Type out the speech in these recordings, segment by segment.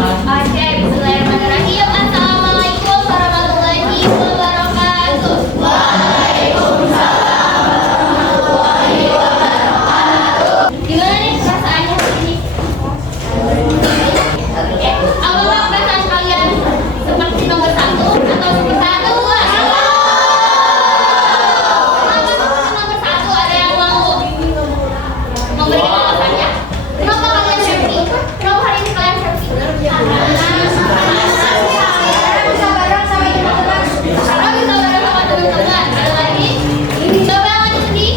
Oke, bismillahirrahmanirrahim. Assalamualaikum warahmatullahi wabarakatuh. Gimana nih perasaannya hari ini? Oke, apakah perasaan kalian seperti nomor 1 atau seperti 1? Kenapa seperti nomor 1? Ada yang mau memberikan alasannya? Kenapa kalian happy? Kenapa hari ini kalian happy? Bisa bareng sama teman-teman. Karena bisa bareng sama teman-teman. Ada lagi? Coba yang lagi sedih?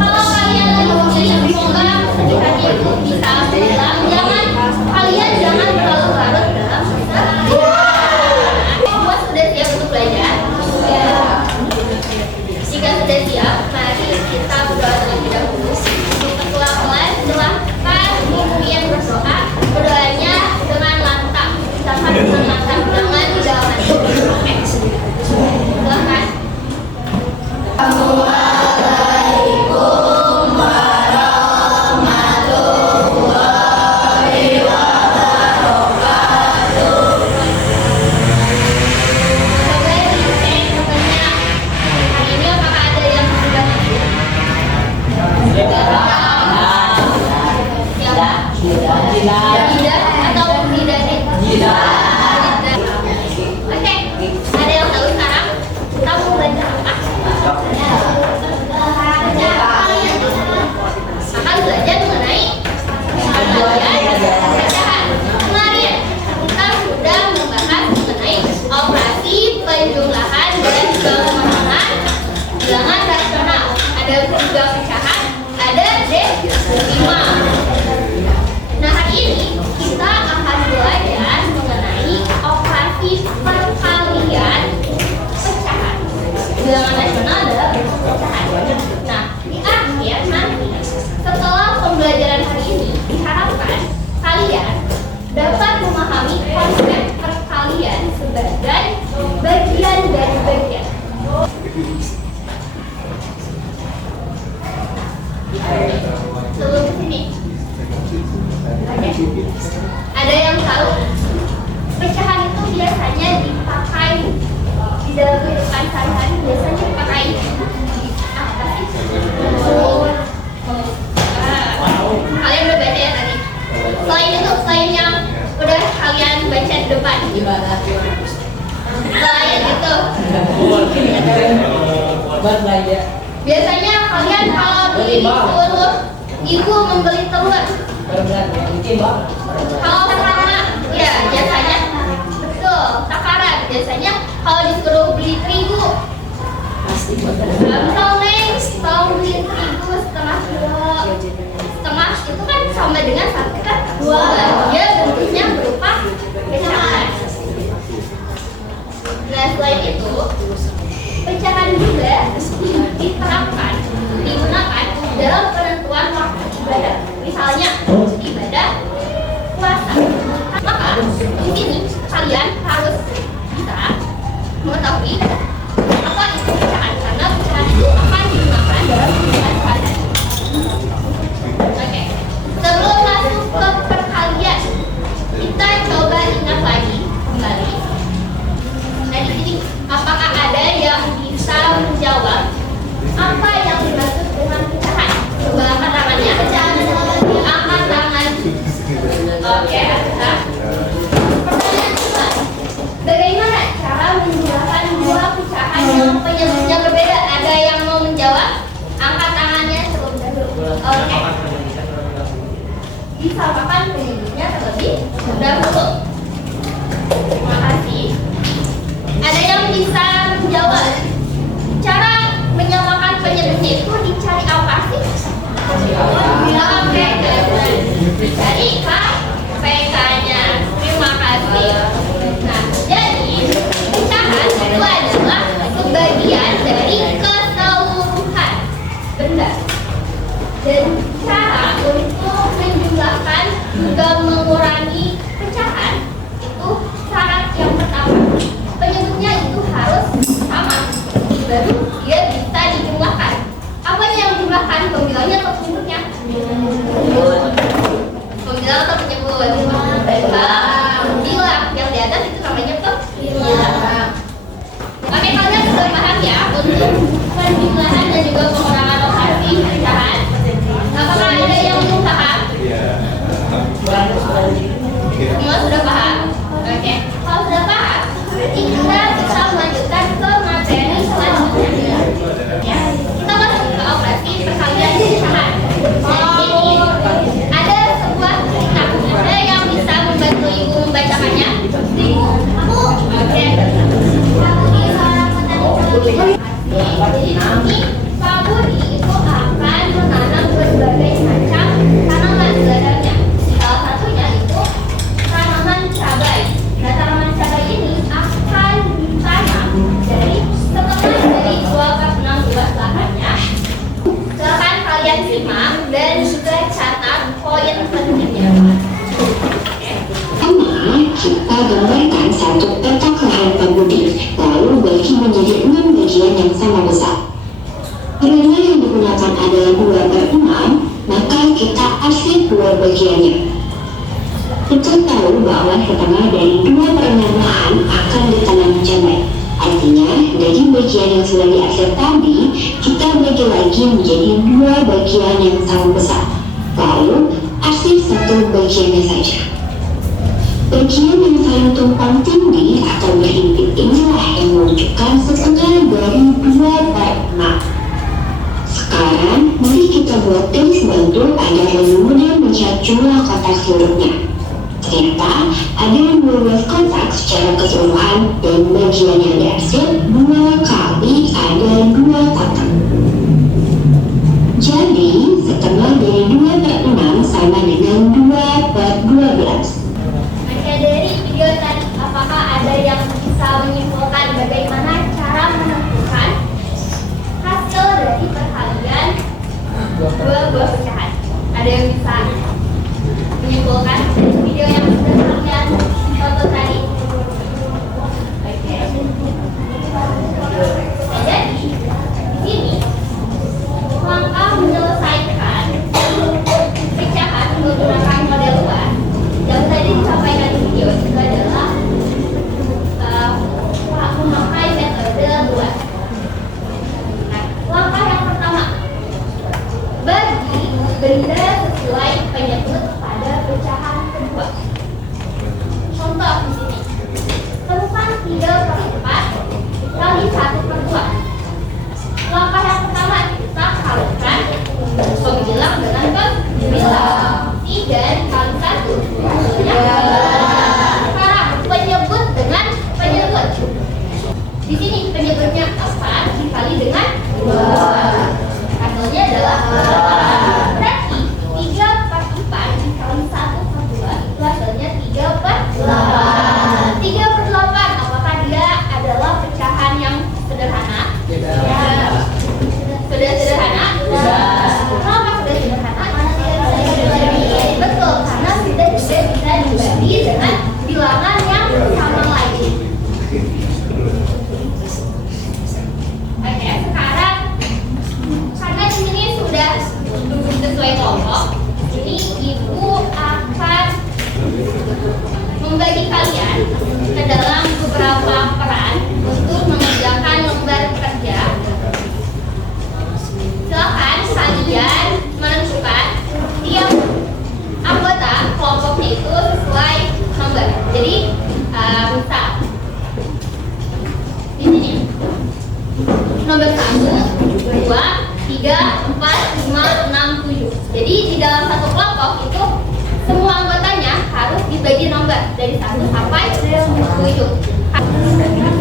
Kalau kalian lagi sedih, semoga kesedihannya itu bisa hilang. Kalian jangan terlalu larut dalam semua sudah siap untuk belajar. Jika sudah siap, mari kita berdoa terlebih dahulu. Ketua kelas silahkan Ibu yang berdoa. Berdoanya dengan lantang. Silahkan dengan lantang, jangan di dalam hati. Oke? Silahkan. Coba dicek temannya. Hari ini apakah ada yang sudah masuk? Siapa? Tidak atau tidak nih? Oke, ada yang tahu sekarang? Kamu belajar apa? Akan belajar mengenai pecahan. Kemarin kita sudah membahas mengenai operasi penjumlahan dan pengurangan bilangan rasional. Ada 3 pecahan, ada D5. Nah, hari ini kita akan belajar mengenai operasi perkalian pecahan. Bilangan rasional adalah bentuk pecahan. Nah, di akhir nanti setelah pembelajaran hari ini diharapkan kalian dapat memahami konsep perkalian sebagai bagian dari bagian. Sebelum kesini, ada yang tahu pecahan itu biasanya dipakai di dalam kehidupan sehari-hari, biasanya dipakai apa sih? Kalian udah baca ya tadi. Selain itu, selain yang udah kalian baca di depan, selain itu, biasanya kalian kalau beli telur, ibu membeli telur. Kalau takaran, ya biasanya betul takaran. Biasanya kalau disuruh beli terigu, misal neng, kalau beli terigu setengah kilo, setengah itu kan sama dengan 1 kan 2. Dia bentuknya berupa pecahan. Nah, selain itu, pecahan juga diterapkan, digunakan dalam penentuan waktu ibadah. Misalnya ibadah puasa. Maka di sini kalian harus bisa mengetahui apa itu pecahan, karena pecahan itu akan digunakan dalam kehidupan sehari-hari. Oke, sebelum masuk ke perkalian, kita coba ingat lagi kembali. Nah, di sini apakah ada yang bisa menjawab apa yang dimaksud dengan pecahan? Coba angkat tangannya. Angkat tangan. Oke, angkat. Pertanyaan kedua, bagaimana cara menjumlahkan 2 pecahan yang penyebutnya berbeda? Ada yang mau menjawab? Angkat tangannya terlebih dahulu. Oke. Disamakan penyebutnya terlebih dahulu. Terima kasih. Ada yang bisa menjawab? Cara menyamakan penyebutnya itu dicari apa sih? Oke, dicari KPK-nya. Terima kasih. Nah, jadi pecahan itu adalah sebagian dari keseluruhan benda. Dan cara untuk menjumlahkan juga mengurangi pecahan itu syarat yang pertama, penyebutnya itu harus sama, baru dia bisa dijumlahkan. Apa yang dijumlahkan? Pembilangnya atau penyebutnya? bilang yang di atas itu namanya pembilang. Oke, kalian sudah paham ya untuk penjumlahan dan juga pengurangan lokasi pecahan? Apakah ada yang belum paham? Semua sudah paham? Oke, kalau sudah paham, berarti kita bisa melanjutkan ke materi selanjutnya. Ya, kita masuk ke operasi perkalian pecahan. Dan ini ada sebuah cerita. Ada yang bisa membantu ibu membacakannya? Aku. Oke. Jadi nanti Pak Budi itu akan menanam berbagai macam tanaman di ladangnya. Salah satunya itu tanaman cabai. Nah, tanaman cabai ini akan ditanam dari setengah dari 2/6 luas lahannya. Silakan kalian simak dan juga catat poin pentingnya. Kita gambarkan satu petak lahan Pak Budi, lalu bagi menjadi 6 bagian yang sama besar. Karena yang digunakan adalah 2/6, maka kita arsip 2 bagiannya. Kita tahu bahwa setengah dari 2/6 lahan akan ditanam cabai. Artinya, dari bagian yang sudah diarsip tadi, kita bagi lagi menjadi 2 bagian yang sama besar. Lalu, arsip 1 bagiannya saja. Bagian yang paling tumpang tindih atau berhimpit inilah yang menunjukkan setengah dari 2/6. Sekarang, mari kita buat garis bantu agar lebih mudah melihat jumlah kotak seluruhnya. Ternyata, ada 12 kotak secara keseluruhan dan bagian yang diarsip 2 kali ada 2 kotak. Jadi, setengah dari 2/6 sama dengan 2/12. Dari video tadi, apakah ada yang bisa menyimpulkan bagaimana cara menentukan hasil dari perkalian dua buah pecahan? Ada yang bisa menyimpulkan dari video yang sudah kalian tonton tadi? Oke. Jadi di sini langkah menyelesaikan pecahan menggunakan model luar yang tadi disampaikan di video itu adalah memakai metode luar. Nah, langkah yang pertama, bagi benda sesuai penyebut pada pecahan kedua. Contoh di sini, temukan 3/4 kali 1/2. Langkah yang pertama, kita kalikan pembilang dengan pembilang. 3 kali 1 sekarang penyebut dengan penyebut. Di sini penyebutnya 4 dikali dengan 2. Hasilnya adalah 8. Berarti 3/4 dikali 1/2 itu hasilnya 3/8. 3/8 apakah dia adalah pecahan yang sederhana? Ya. Sudah sederhana? Kenapa sudah sederhana? Betul, karena sudah bisa dibagi dengan bilangan yang sama lagi. Oke, sekarang karena di sini sudah sesuai kelompok, jadi ibu akan membagi kalian ke dalam beberapa peran untuk mengerjakan lembar kerja. Silakan kalian menentukan tiap anggota kelompoknya itu sesuai nomor. Jadi misal di sini nomor 1, 2, 3, 4, 5, 6, 7. Jadi di dalam satu kelompok itu semua anggotanya harus dibagi nomor dari 1 sampai 7.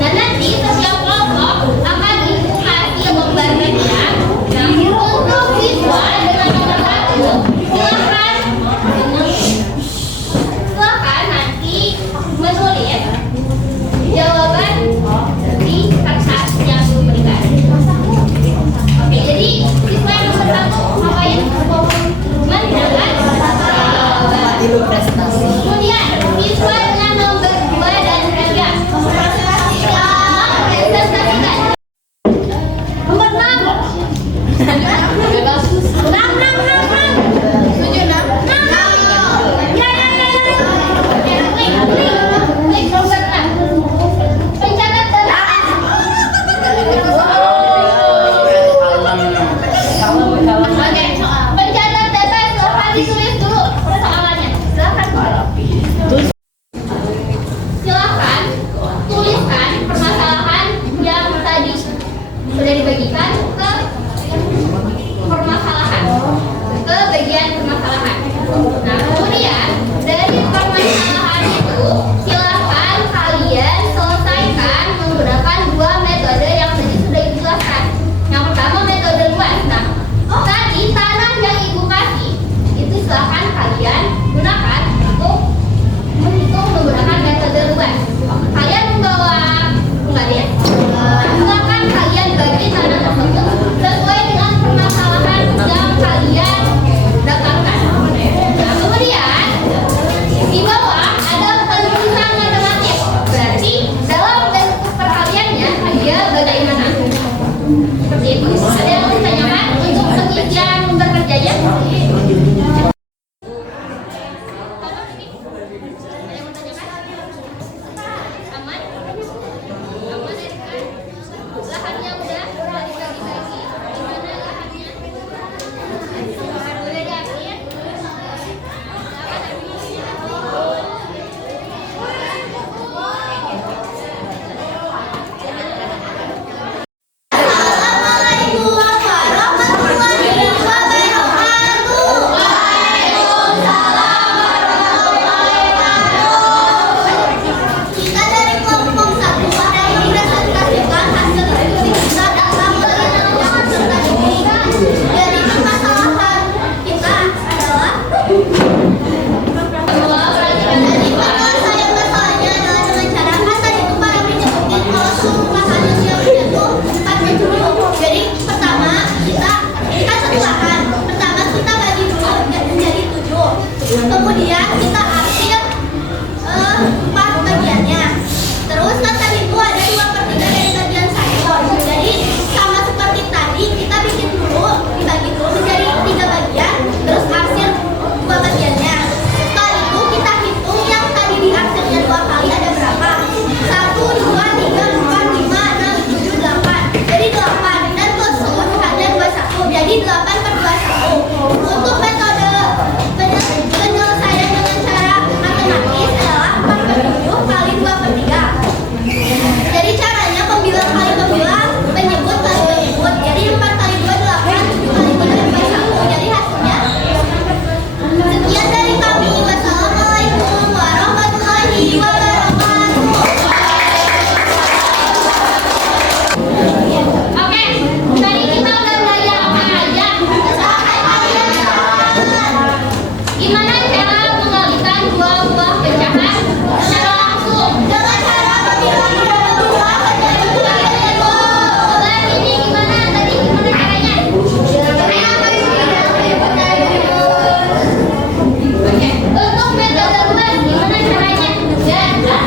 Dan nanti setiap kelompok akan ibu kasih lembar kerja. Nah, untuk siswa dengan nomor 1, silakan nanti menulis jawaban di kertas yang diberikan. Oke, jadi siswa yang nomor 1 ngapain? Menanyakan jawaban. Kemudian siswa dengan nomor 2 dan 3 presentasikan. Nomor 6. 6. 6. 6. 7, 6. 6. Ya. Ada yang ditanyakan untuk pengisian berkerjanya? Aman? Aman ya kan? Lahannya udah dibagi-bagi. Gimana lahannya? Udah diambil? Assalamualaikum warahmatullahi wabarakatuh. Kita dari kelompok 1 pada mempresentasikan hasil diskusi kita dalam penelitian serta diberikan. Jadi permasalahan kita adalah jadi bakal saya masalahnya adalah dengan cara kan tadi itu para menyebutin kalau seluruh lahan usianya itu 47. Jadi pertama kita satu lahan. Pertama kita bagi dulu menjadi 7. Kemudian kita ambil 4 bagiannya. Terus kan tadi itu ada 2/3 dari bagian 1. Jadi sama seperti tadi kita bikin dulu, dibagi dulu menjadi 3 bagian. Terus hasil 2 bagiannya. Setelah itu kita hitung yang tadi dihasilnya 2 kali ada berapa. 1, 2, 3, 4, 5, 6, 7, 8. Jadi 8 dan keseluruhannya 21. Jadi 8/21. Untuk metode penyelesaian dengan cara matematis adalah 4/7 kali 2/3. Jadi caranya pembilang kali pembilang, penyebut kali penyebut. Jadi 4 kali 2 8, 7 kali 2 21. Jadi hasilnya sekian dari kami. Wassalamualaikum warahmatullahi wabarakatuh. Oke, tadi kita udah belajar apa aja? Gimana cara mengalihkan dua buah pecahan secara langsung? Dengan cara membilang dua buah pecahan. Selain ini gimana? Tadi gimana caranya? Oke, untuk metode luas gimana caranya? Dengan cara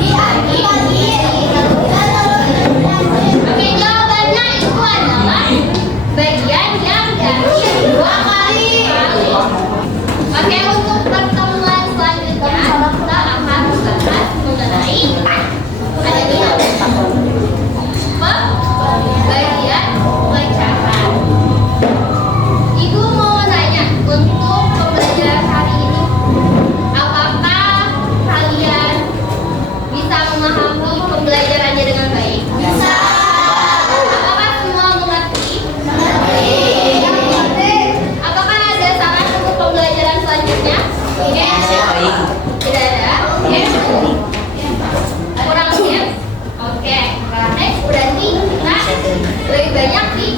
dibagi. Oke, jawabannya itu adalah bagian yang dari 2 kali. Oke, untuk pertemuan selanjutnya kita akan membahas mengenai bagian pecahan. Ibu mau nanya untuk pembelajaran hari ini, apakah kalian bisa memahami pembelajarannya dengan baik? Bisa. Apakah semua mengerti? Mengerti. Apakah ada saran untuk pembelajaran selanjutnya? Oke. Tidak ada. Oke. Kurang ya? Oke. Next berarti kita lebih banyak di